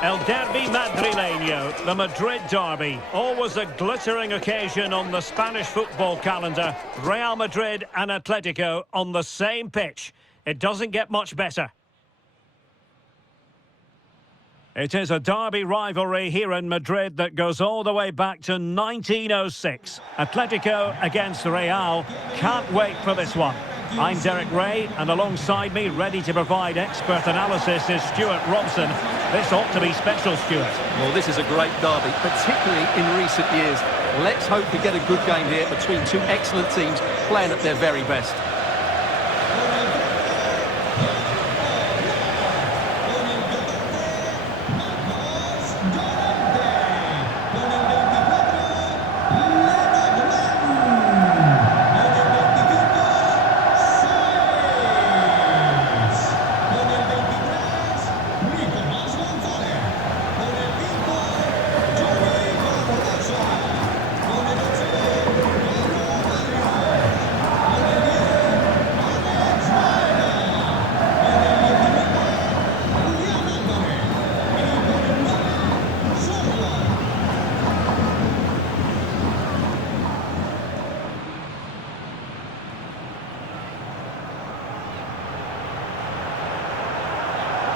El Derbi Madrileño, the Madrid derby. Always a glittering occasion on the Spanish football calendar. Real Madrid and Atletico on the same pitch. It doesn't get much better. It is a derby rivalry here in Madrid that goes all the way back to 1906. Atletico against Real. Can't wait for this one. I'm Derek Ray, and alongside me, ready to provide expert analysis, is Stuart Robson. This ought to be special, Stuart. Well, this is a great derby, particularly in recent years. Let's hope we get a good game here between two excellent teams playing at their very best.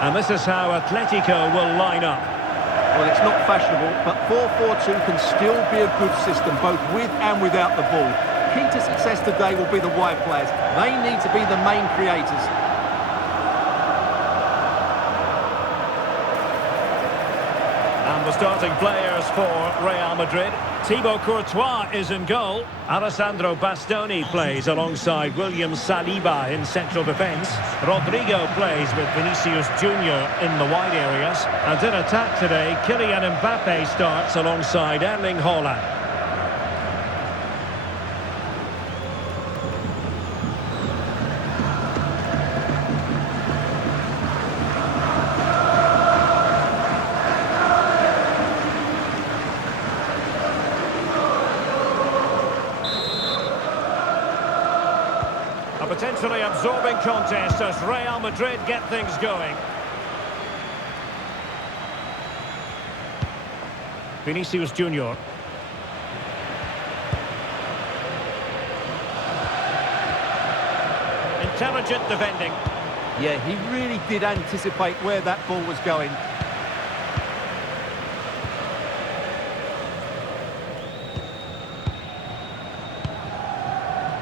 And this is how Atletico will line up. Well, it's not fashionable, but 4-4-2 can still be a good system, both with and without the ball. Key to success today will be the wide players. They need to be the main creators. And the starting players for Real Madrid. Thibaut Courtois is in goal. Alessandro Bastoni plays alongside William Saliba in central defence. Rodrygo plays with Vinicius Junior in the wide areas. And in attack today, Kylian Mbappé starts alongside Erling Haaland. A potentially absorbing contest as Real Madrid get things going. Vinicius Junior. Intelligent defending. Yeah, he really did anticipate where that ball was going.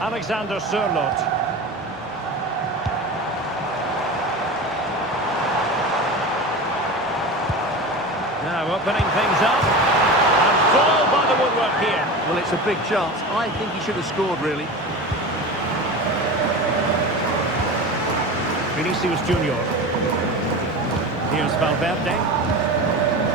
Alexander Sørloth. Now opening things up, and fall by the woodwork here. Well, it's a big chance. I think he should have scored, really. Vinicius Junior. Here's Valverde.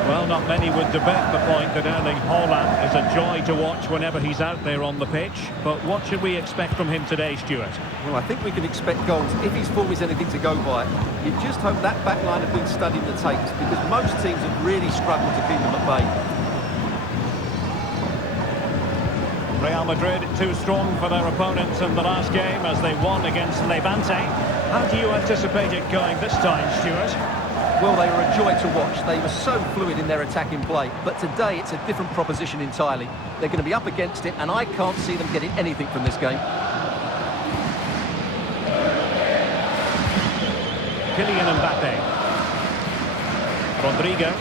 Well, not many would debate the point that Erling Haaland is a joy to watch whenever he's out there on the pitch. But what should we expect from him today, Stuart? Well, I think we can expect goals if his form is anything to go by. You just hope that back line have been studying the tapes, because most teams have really struggled to keep them at bay. Real Madrid too strong for their opponents in the last game as they won against Levante. How do you anticipate it going this time, Stuart? Well, they were a joy to watch. They were so fluid in their attacking play. But today, it's a different proposition entirely. They're going to be up against it, and I can't see them getting anything from this game. Kylian Mbappé. Rodrygo.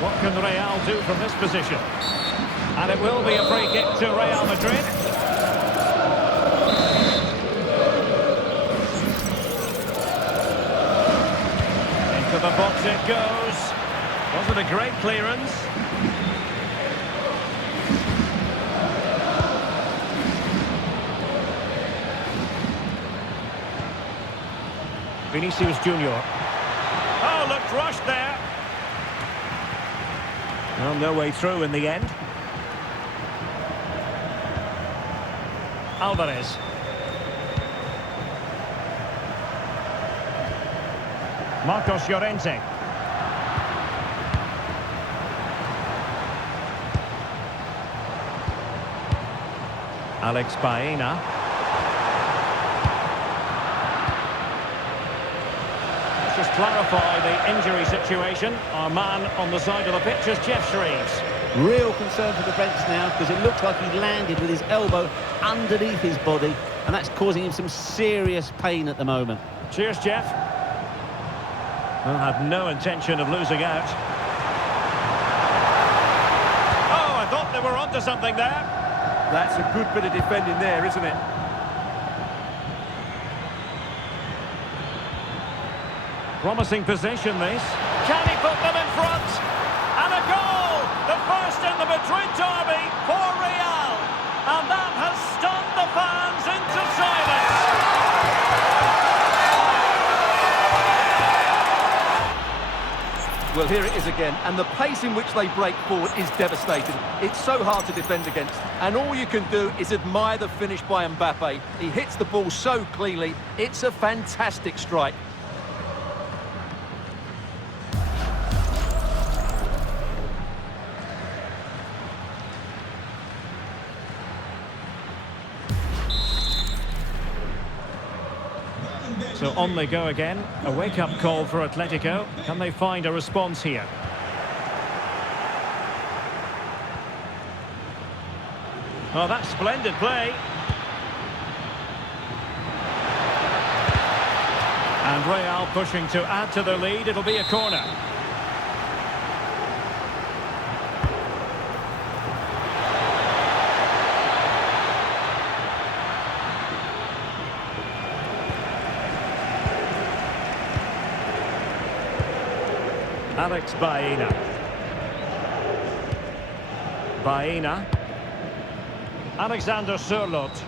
What can Real do from this position? And it will be a free kick to Real Madrid. Into the box it goes. Wasn't a great clearance. Vinicius Junior. Oh, looked rushed there. Well, no way through in the end. Alvarez. Marcos Llorente. Alex Baena. us clarify the injury situation. Our man on the side of the pitch is Jeff Shreves. Real concern for the bench now, because it looks like he landed with his elbow underneath his body, and that's causing him some serious pain at the moment. Cheers, Jeff. Well, have no intention of losing out. Oh, I thought they were onto something there. That's a good bit of defending there, isn't it? Promising possession, this. Can he put them in front? And a goal! The first in the Madrid derby for Real. And that has stunned the fans into silence. Well, here it is again, and the pace in which they break forward is devastating. It's so hard to defend against, and all you can do is admire the finish by Mbappe. He hits the ball so cleanly. It's a fantastic strike. So on they go again. A wake-up call for Atletico. Can they find a response here? Oh, that's splendid play. And Real pushing to add to their lead. It'll be a corner. Alex Baena. Baena. Alexander Sørloth.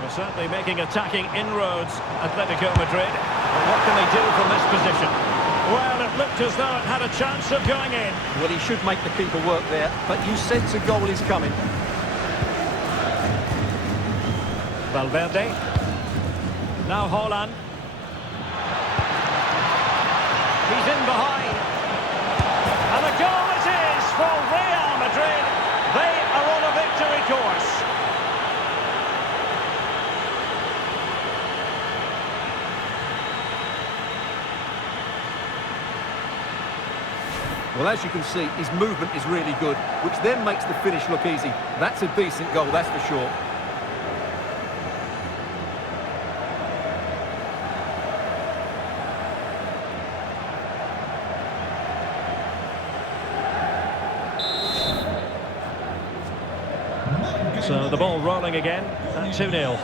We're certainly making attacking inroads, Atletico Madrid. But what can they do from this position? Well, it looked as though it had a chance of going in. Well, he should make the keeper work there, but you sense a goal is coming. Valverde. Now Haaland. He's in behind. And a goal it is for Real Madrid. They are on a victory course. Well, as you can see, his movement is really good, which then makes the finish look easy. That's a decent goal, that's for sure. So the ball rolling again at 2-0.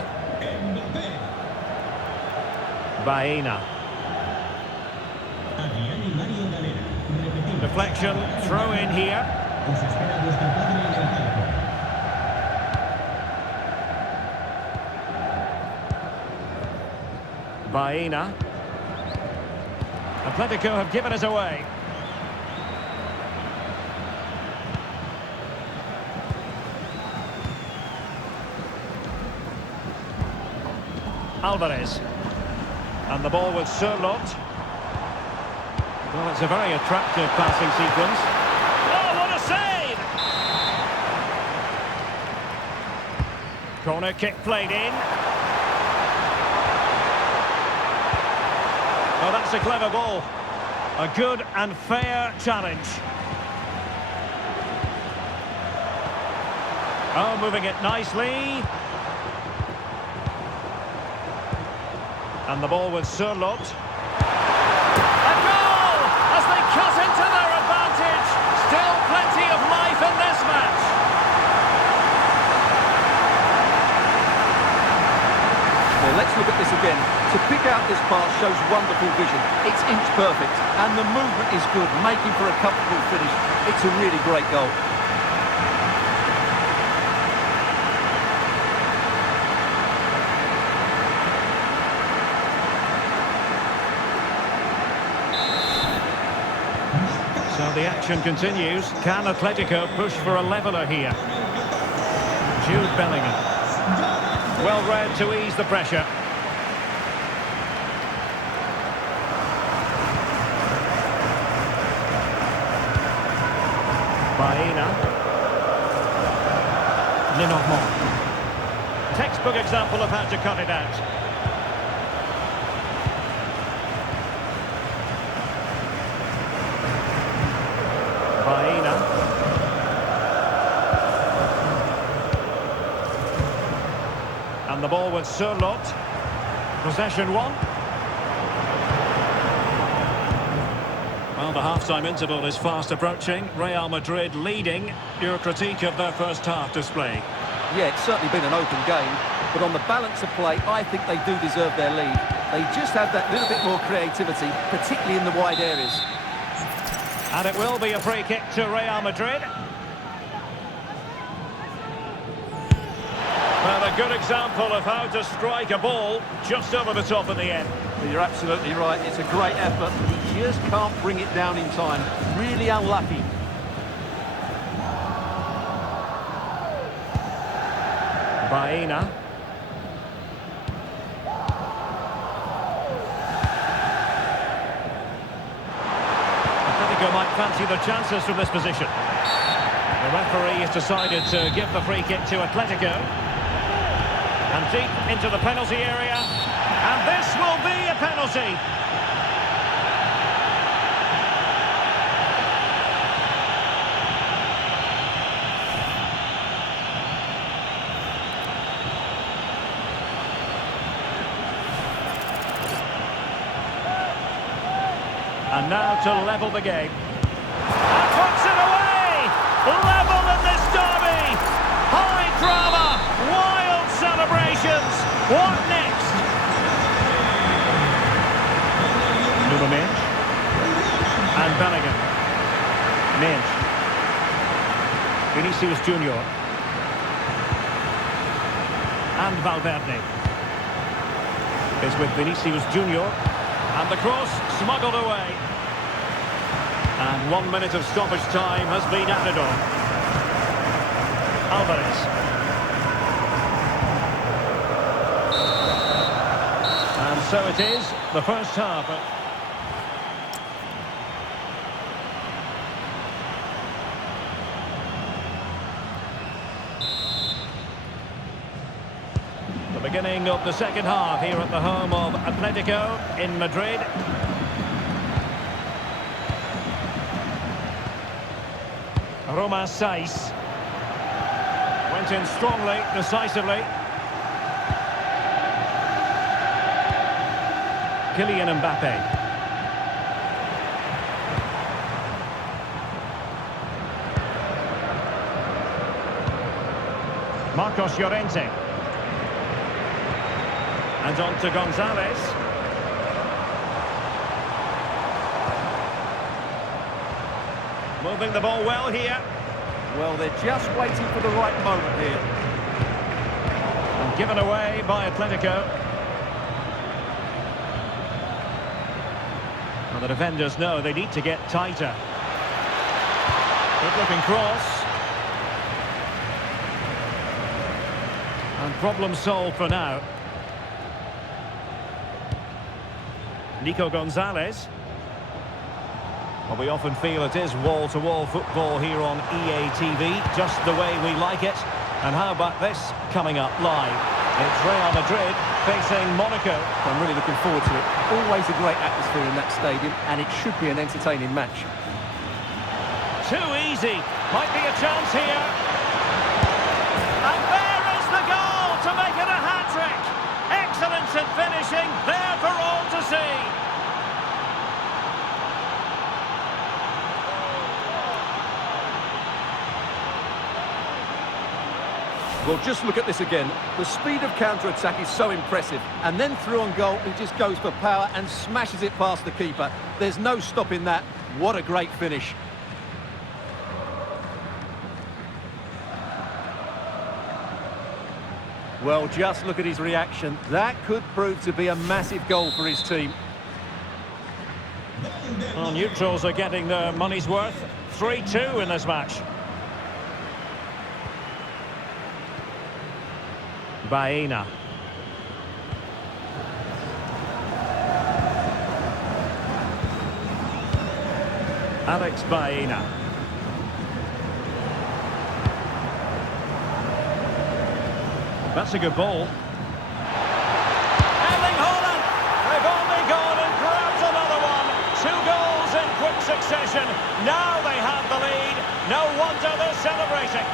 Baena. Deflection, throw in here. Baena. Atletico have given us away. Alvarez. And the ball with Sørloth. Well, it's a very attractive passing sequence. Oh, what a save! Corner kick played in. Oh, that's a clever ball. A good and fair challenge. Oh, moving it nicely. And the ball with Sørloth. A goal! As they cut into their advantage. Still plenty of life in this match. Well, let's look at this again. To pick out this pass shows wonderful vision. It's inch perfect, and the movement is good, making for a comfortable finish. It's a really great goal. So the action continues. Can Atletico push for a leveller here? Jude Bellingham. Well read to ease the pressure. Baena. Lenormand. Textbook example of how to cut it out. And the ball with Sørloth. Possession one. Well, the half-time interval is fast approaching. Real Madrid leading. Your critique of their first half display? Yeah, it's certainly been an open game, but on the balance of play, I think they do deserve their lead. They just have that little bit more creativity, particularly in the wide areas. And it will be a free kick to Real Madrid. Well, a good example of how to strike a ball just over the top in the end. You're absolutely right. It's a great effort. He just can't bring it down in time. Really unlucky. Baena. Atletico might fancy the chances from this position. The referee has decided to give the free kick to Atletico. And deep into the penalty area. And this will be a penalty. And now to level the game. And puts it away! Level in this derby! High drama! Wild celebrations! What next? Minch. And Bellingham. Minch. Vinicius Junior. And Valverde. Is with Vinicius Junior. And the cross smuggled away. And 1 minute of stoppage time has been added on. Alvarez. And so it is, the first half. The beginning of the second half here at the home of Atletico in Madrid. Roma Saiz went in strongly, decisively. Kylian Mbappé. Marcos Llorente. And on to Gonzalez. Moving the ball well here. Well, they're just waiting for the right moment here. And given away by Atletico. Well, the defenders know they need to get tighter. Good looking cross. And problem solved for now. Nico Gonzalez. Well, we often feel it is wall-to-wall football here on EA TV, just the way we like it. And how about this coming up live? It's Real Madrid facing Monaco. I'm really looking forward to it. Always a great atmosphere in that stadium, and it should be an entertaining match. Too easy. Might be a chance here. And there is the goal to make it a hat-trick. Excellence in finishing, there for all to see. Well, just look at this again. The speed of counter-attack is so impressive. And then through on goal, he just goes for power and smashes it past the keeper. There's no stopping that. What a great finish. Well, just look at his reaction. That could prove to be a massive goal for his team. Well, neutrals are getting their money's worth. 3-2 in this match. Baena. Alex Baena. That's a good ball. Erling Haaland! They've only gone and grabbed another one. 2 goals in quick succession. Now they have the lead. No wonder they're celebrating.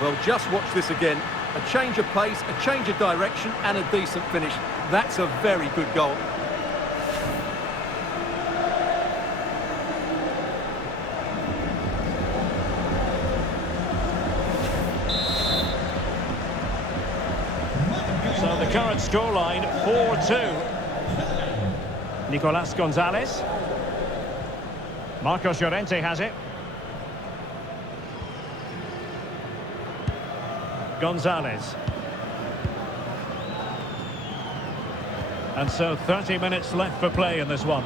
Well, just watch this again. A change of pace, a change of direction, and a decent finish. That's a very good goal. So the current scoreline, 4-2. Nicolas Gonzalez. Marcos Llorente has it. Gonzalez. And so 30 minutes left for play in this one.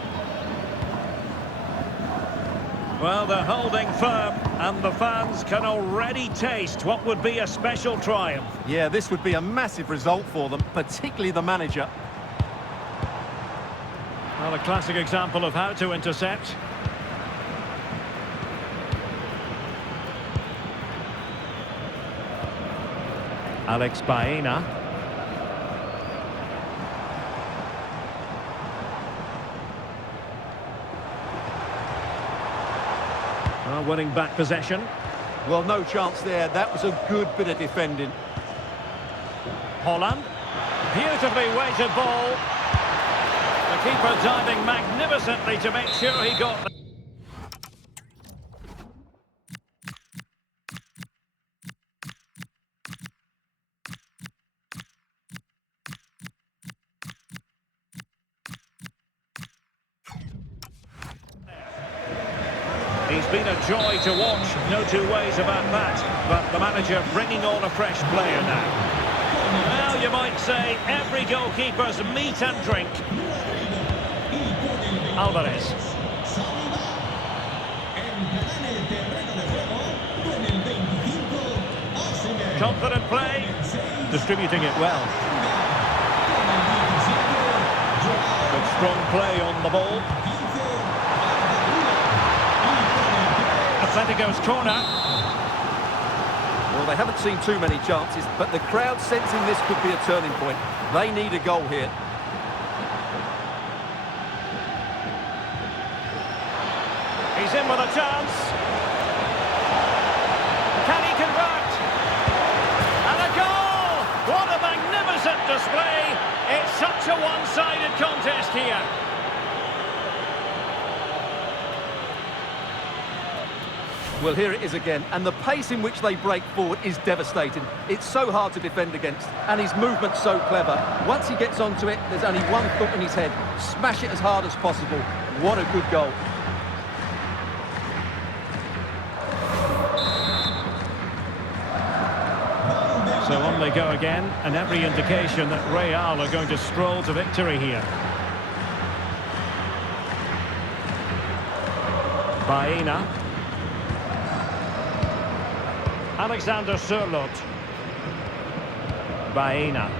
Well, they're holding firm, and the fans can already taste what would be a special triumph. Yeah, this would be a massive result for them, particularly the manager. Well, a classic example of how to intercept. Alex Baena. Winning back possession. Well, no chance there. That was a good bit of defending. Holland. Beautifully weighted ball. The keeper diving magnificently to make sure he got... He's been a joy to watch, no two ways about that. But the manager bringing on a fresh player now. Well, you might say every goalkeeper's meat and drink. Alvarez. Confident play. Distributing it well. Good strong play on the ball. Atletico's corner. Well, they haven't seen too many chances, but the crowd sensing this could be a turning point. They need a goal here. He's in with a chance. Can he convert? And a goal! What a magnificent display! It's such a one-sided contest here. Well, here it is again, and the pace in which they break forward is devastating. It's so hard to defend against, and his movement's so clever. Once he gets onto it, there's only one thought in his head. Smash it as hard as possible. What a good goal. So on they go again, and every indication that Real are going to stroll to victory here. Baena. Alexander Sørloth. Baena.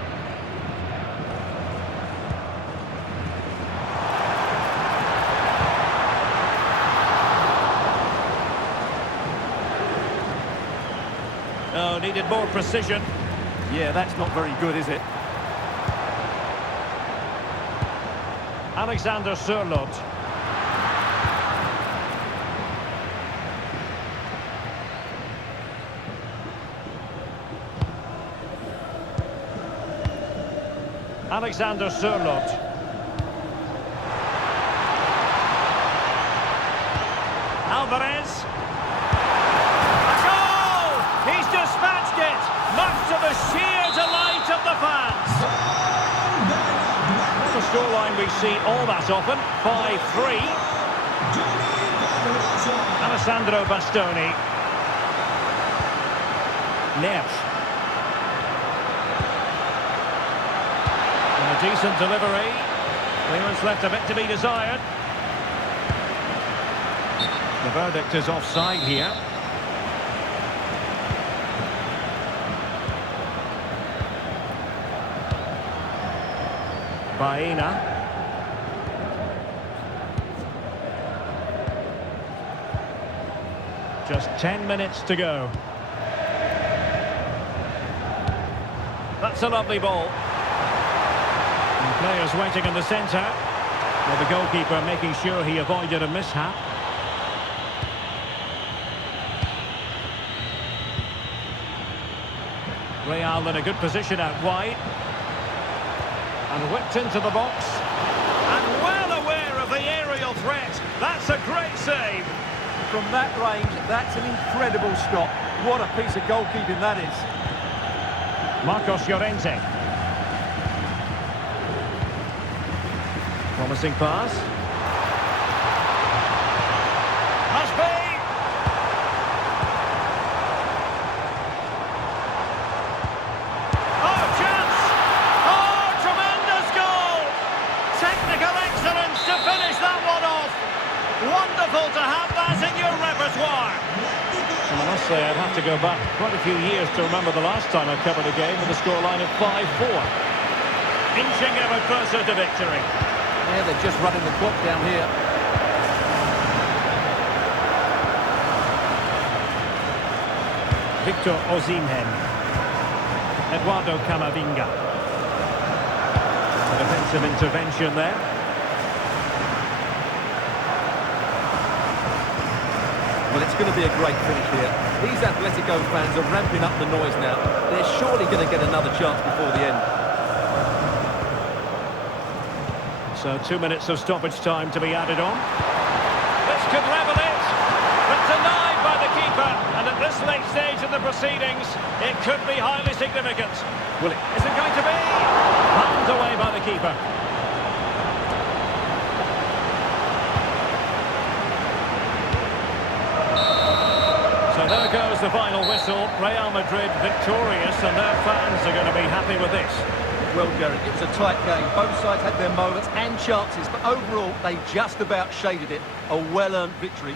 Oh, needed more precision. Yeah, that's not very good, is it? Alexander Sørloth. Alexander Sørloth. Alvarez. A goal! He's dispatched it, much to the sheer delight of the fans. Not a scoreline we see all that often. 5-3. Alessandro Bastoni. Neves. A decent delivery. Clearance left a bit to be desired. The verdict is offside here. Baena. Just 10 minutes to go. That's a lovely ball. Players waiting in the centre. Well, the goalkeeper making sure he avoided a mishap. Real in a good position out wide. And whipped into the box. And well aware of the aerial threat. That's a great save. From that range, that's an incredible stop. What a piece of goalkeeping that is. Marcos Llorente. Promising pass. Must be. Oh, chance! Oh, tremendous goal! Technical excellence to finish that one off. Wonderful to have that in your repertoire. Well, I must say I'd have to go back quite a few years to remember the last time I covered a game with a scoreline of 5-4. Inching ever closer to victory. Yeah, they're just running the clock down here. Victor Osimhen. Eduardo Camavinga. A defensive intervention there. Well, it's going to be a great finish here. These Atletico fans are ramping up the noise now. They're surely going to get another chance before the end. So 2 minutes of stoppage time to be added on. This could level it, but denied by the keeper. And at this late stage of the proceedings, it could be highly significant. Will it? Is it going to be? Palmed away by the keeper. So there goes the final whistle. Real Madrid victorious, and their fans are going to be happy with this. Well, Derek, it was a tight game. Both sides had their moments and chances, but overall, they just about shaded it. A well-earned victory.